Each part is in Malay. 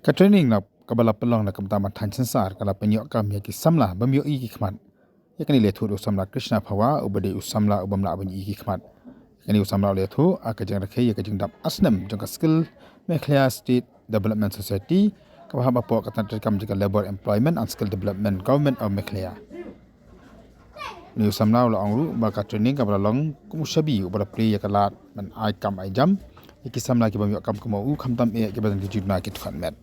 Ka training na kabala pelong na kamta matan sensar kala penyok kam ya ki samla bamyo i ki khmat. Ya kani lethu usamla Krishna Phawa ubade usamla ubamla abani i ki khmat. Kani usamla lethu akajang rakhe ya kajing dap asnam jangka skill Mekhlea State Development Society kabahaba po katan terkam jika Labor Employment and Skill Development Government of Mekhlea. Ni usamla ula angru baka training kabala long kumusabi ubada play ya kalat man ai kam ai jam ya ki samla ki bamyo kam kemo u khamtam e ki badan ki judna ki tfan met.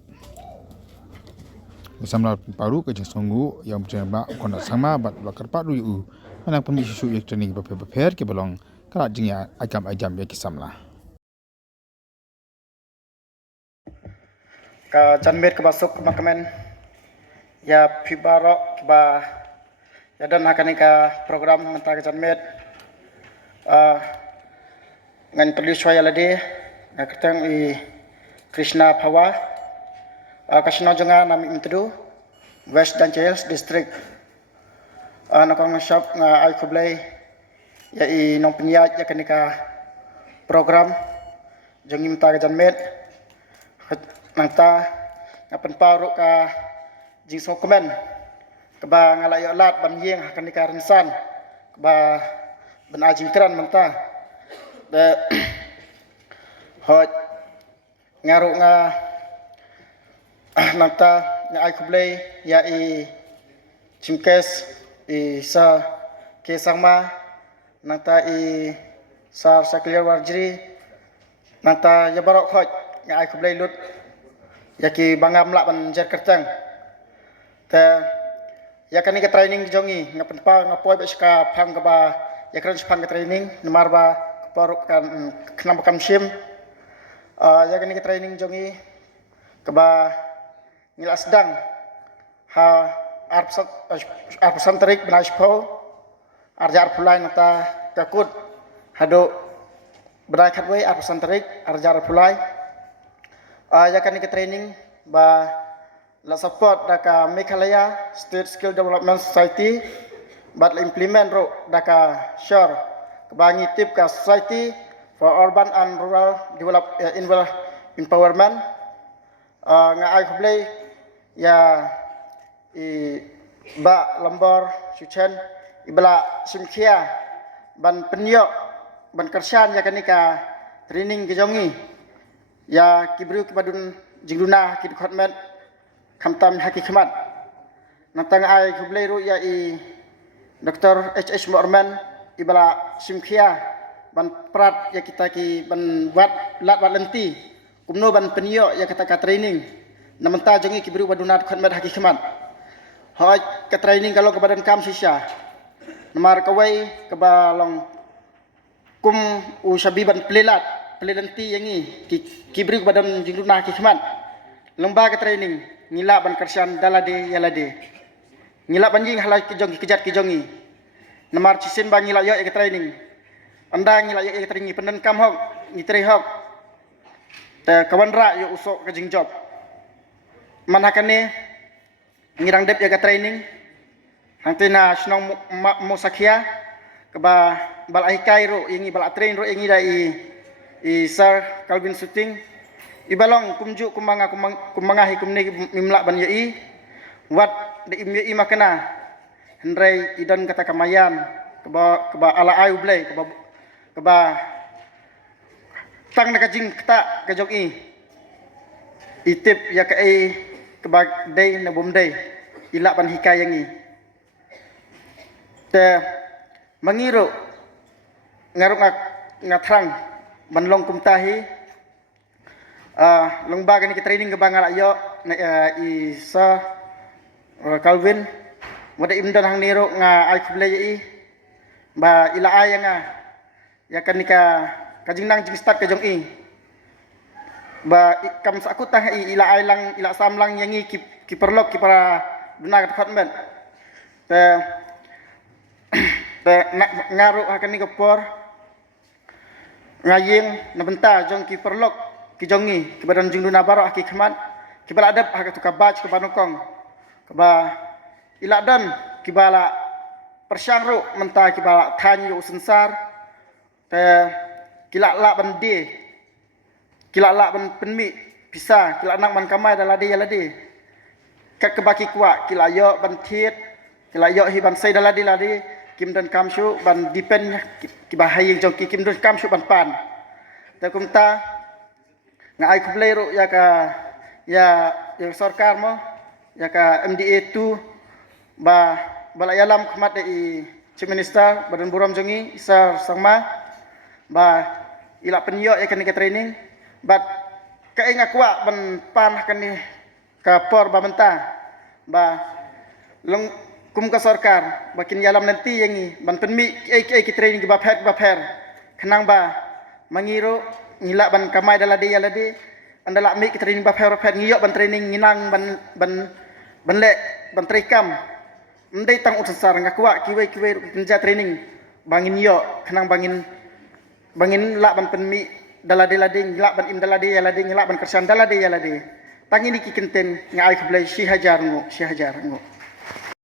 Usamla paru ke sunggu yang berjamba kona sama bat bakar paru yu manang pemi susu yek training beper ke belong kala jingya agam ajam yek samla ka janmet ke basuk makamen ya pibaro ba ya dan akan ka program mentah janmet ngan tulis waya lade nakatang i Krishna Phawa kasino jonga nami mtedu West Danchels District nakong shop nga ay kublay ya i nong penyat ya kanika program jongim ta janmet nangta ngapen paru ka jingso komen keba ngalayo lat ban yeng kanika rensan keba ben ajingkran menta de hot ngaru nga nangta nga ay kublay ya i chimkes i sa kesangma nangta i sar saklir warjri nangta ya barok hoj nga ay kublay lut ya ki bangam lak ban jer kertang ta ya kani ka training jongi nga penpa nga poi beska phang ka ba ya kran phang ka training namar ba paruk kan knam kam sim ya kani ka training jongi ka ba ngil asdang ha arpsan tarik benaspo arjar pulai nata takut hado berai khatway arpsan tarik arjar pulai ya kani ka training ba la support daka Mekhalea State Skill Development Society but implement ro daka share kebangi tip ka society for urban and rural empowerment nga ai khublay ya i ba lambor suchen ibla simkhia ban penyo ban kersan ya kanika training gejongi ya kibru kibadun jingduna kid khotmet khamtam haki khmat nantang ai khublay ru ya i Dr. H.H. Morman ibla simkhia ban prat ya kita ki ban wat lat wat lenti kumno ban penyo ya kata ka training namenta jongi kibru badunat khotmet haki khmat hoj ka training kalau ke badan kam sisya namar kawai ke balong kum usabiban pelelenti yangi kibri badan jingduna ki khmat lomba ka training ngila ban kersan dalade yalade ngila banjing halai ki jongi kejat ki jongi namar cisin ba ngila yo ka training anda ngila yo ka training penden kam hok ngitri hok ta kawanra yo usok ka jingjob manakane ngirang dep yaga training hangtina snong mo sakhia keba bal aikai ro ingi bal train ro ingi dai i sir Calvin shooting ibalong kumju kumanga hikumne mimla ban yai wat de imye makana hendrai idan kata kamayan keba ala ai ublay keba tang na kajing kata kajong itip ya kai keba day na bomday ila ban hikayangi te mangiro ngaruk ngatrang banlong kumtahi longba gani ke training ke bangal ayo i sa Calvin wada imdan hang niro nga ai kublay i ba ila ayanga ya kanika kajingnang jingstat ke jong i ba kam sakutah ila ay lang ila samlang yangi ki perlok ki para duna department te ngaru akan ni kopor ngayeng nabenta jong ki perlok ki jongi ki badan jing duna baro ki khmat ki bala adab ha ka baj ke banukong ba ila dan ki bala persyang ru menta ki bala than yu sensar te kila la bande kila la ban penmi pisah kila anak man kamai daladi yaladi kat kebaki kuat kila yo ban thiet kila yo hi ban sai daladi ladi kim dan kam shu ban dipen ki bahai jong ki kim dan kam shu ban pan ta kumta ngai kublai ro ya sarkar mo ya ka MDA tu ba balayalam khmat de Chief Minister Badan Buram Jongi Isar Sangma ba ila penyo ya kan training but kaing akwa ban pan kan ni ka por ba menta ba long kum ka sarkar bakin yalam nanti yangi ban penmi ki training ki ba pher kenang ba mangiro ngila ban kamai dalade yalade andala mi ki training ba pher ngiyok ban training nginang ban le ban trekam ndai tang utsar ngakwa kiwe kinja training bangin yo kenang bangin la ban penmi dalade la ban im dalade yalade la ban kersan dalade yalade tangini ki kenten ngai kblai 6000 ngo